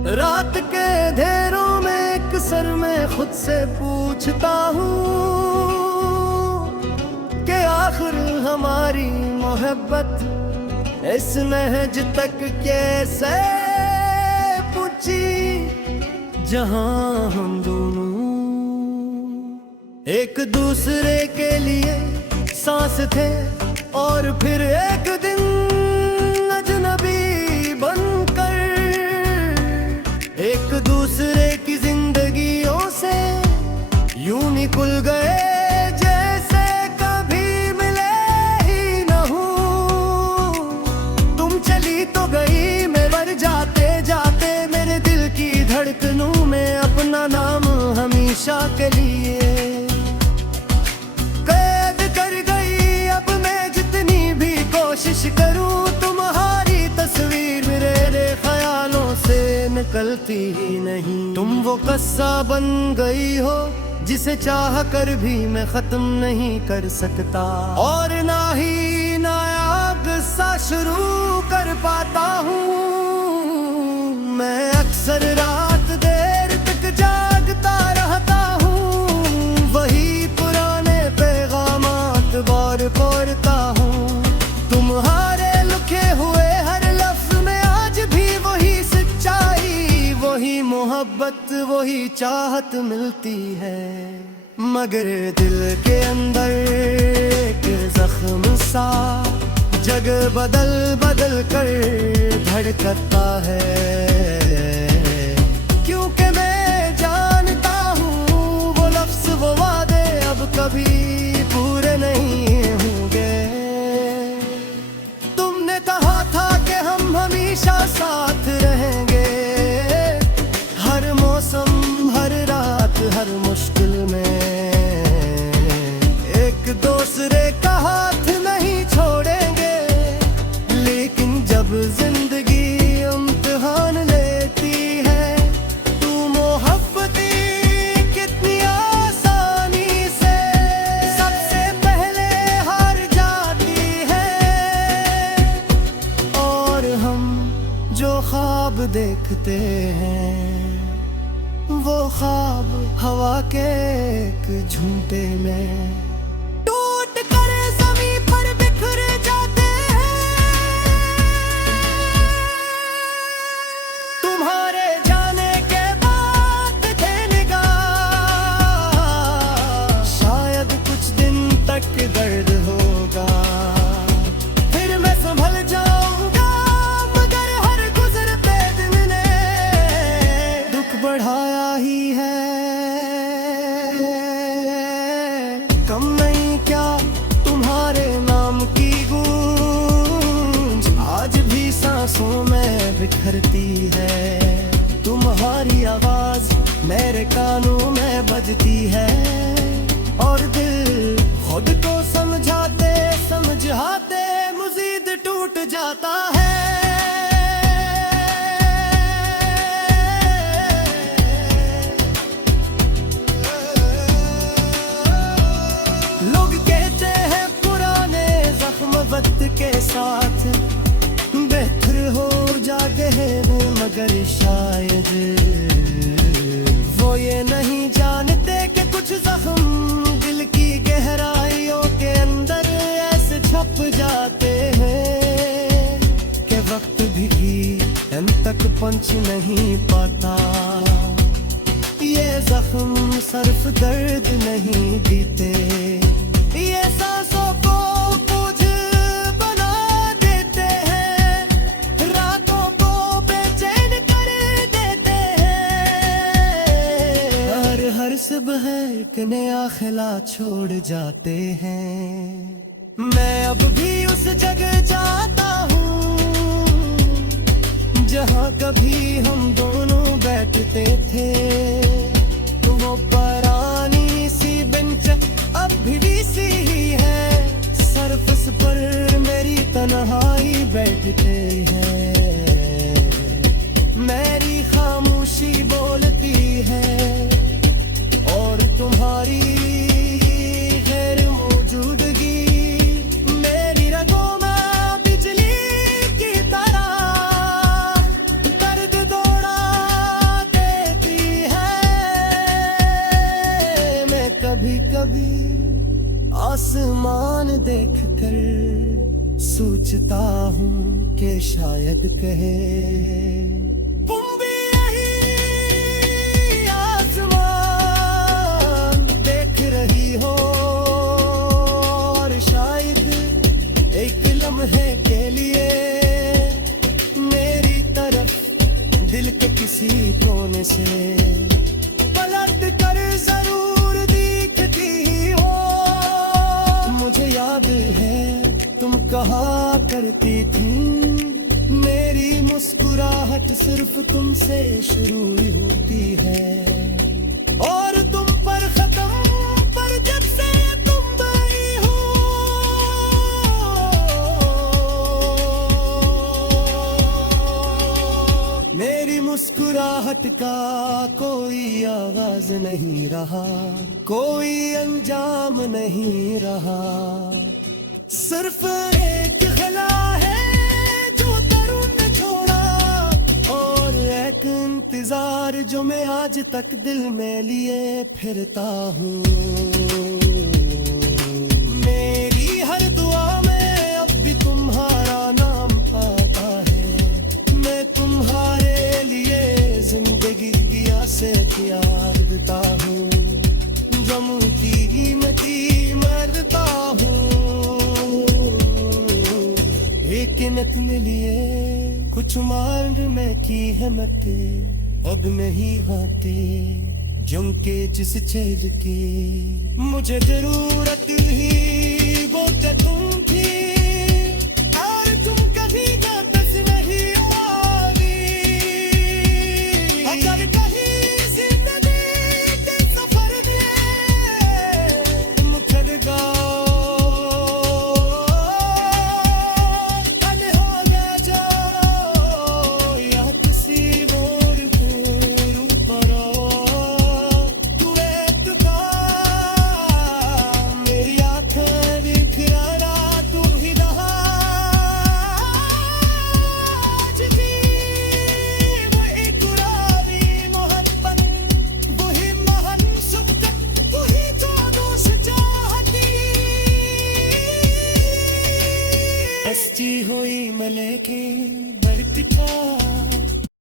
रात के अंधेरों में एक सर में खुद से पूछता हूँ कि आखिर हमारी मोहब्बत इस नहज तक कैसे पहुंची, जहां हम दोनों एक दूसरे के लिए सांस थे और फिर एक दिन अजनबी बनकर एक दूसरे की जिंदगियों से यूं निकल गए जैसे कभी मिले ही न हूँ। तुम चली तो गई, मैं मर जाते जाते मेरे दिल की धड़कनों में अपना नाम हमेशा के लिए कैद कर गई। अब मैं जितनी भी कोशिश करूं तुम्हारी तस्वीर मेरे ख्यालों से निकलती ही नहीं। तुम वो कस्सा बन गई हो जिसे चाह कर भी मैं खत्म नहीं कर सकता, और ना ही नया किस्सा शुरू कर पाता हूँ। मैं अक्सर रात देर तक जागता रहता हूँ, वही पुराने पैगामात बार पढ़ता हूँ। तुम्हारे लिखे हुए हर लफ्ज में आज भी वही सच्चाई, वही मोहब्बत, वही चाहत मिलती है। मगर दिल के अंदर एक जख्म सा जगह बदल बदल कर धड़कता है, क्योंकि मैं जानता हूँ वो लफ्ज वो वादे अब कभी पूरे नहीं होंगे। तुमने कहा था कि हम हमेशा साथ रहेंगे, हर मौसम हर रात हर मुश्किल में एक दूसरे का हाथ नहीं छोड़ेंगे। लेकिन जब जिंदगी इम्तिहान लेती है, तू मोहब्बती कितनी आसानी से सबसे पहले हार जाती है। और हम जो ख्वाब देखते हैं वो ख्वाब हवा के एक झूठे में टूट कर ज़मीं पर बिखर जाते हैं। तुम्हारे जाने के बाद थे निगाह, शायद कुछ दिन तक दर्द होगा, फिर मैं संभल जाऊंगा। मगर हर गुजरते दिन ने दुख बढ़ाया ही है। कम नहीं क्या तुम्हारे नाम की गूंज आज भी सांसों में बिखरती है। तुम्हारी आवाज मेरे कानों में बजती है, और दिल खुद को समझाते समझाते मजीद टूट जाता है। लोग कहते हैं पुराने जख्म वक्त के साथ बेहतर हो जाते हैं, मगर शायद वो ये नहीं जानते कि कुछ जख्म दिल की गहराइयों के अंदर ऐसे छप जाते हैं कि वक्त भी हम तक पहुंच नहीं पाता। ये जख्म सिर्फ दर्द नहीं देते, ये सांसों को बोझ बना देते हैं, रातों को बेचैन कर देते हैं। हर सुबह एक नया खिला छोड़ जाते हैं। मैं अब भी उस जगह जाता हूँ जहाँ कभी हम दोनों बैठते थे। वो पुरानी सी बेंच अब भी सी ही है, सरफस पर मेरी तन्हाई बैठते हैं। मेरी खामोशी बोलती है और तुम्हारी गैर मौजूदगी मेरी रगों में बिजली की तरह दर्द दौड़ा सोचता हूँ कि शायद कहे तुम भी यही आसमान देख रही हो, और शायद एक लम्हे के लिए मेरी तरफ दिल के किसी कोने से पलट कर जरूर दिखती हो। मुझे याद है तुम कहा करती थी, मेरी मुस्कुराहट सिर्फ तुमसे शुरू होती है, और तुम पर खत्म पर जब से तुम आई हो, मेरी मुस्कुराहट का कोई आवाज नहीं रहा, कोई अंजाम नहीं रहा, सिर्फ एक गला है जो दर्द ने छोड़ा, और एक इंतजार जो मैं आज तक दिल में लिए फिरता हूँ। मेरी हर दुआ में अब भी तुम्हारा नाम पाता है, मैं तुम्हारे लिए जिंदगी दिया से प्यार देता हूँ, जमू की कीमती मरता हूँ। किनत मिलिए कुछ मांग में की हिम्मत अब नहीं आते, झुमके जिस छेद के मुझे जरूरत ही वो तुम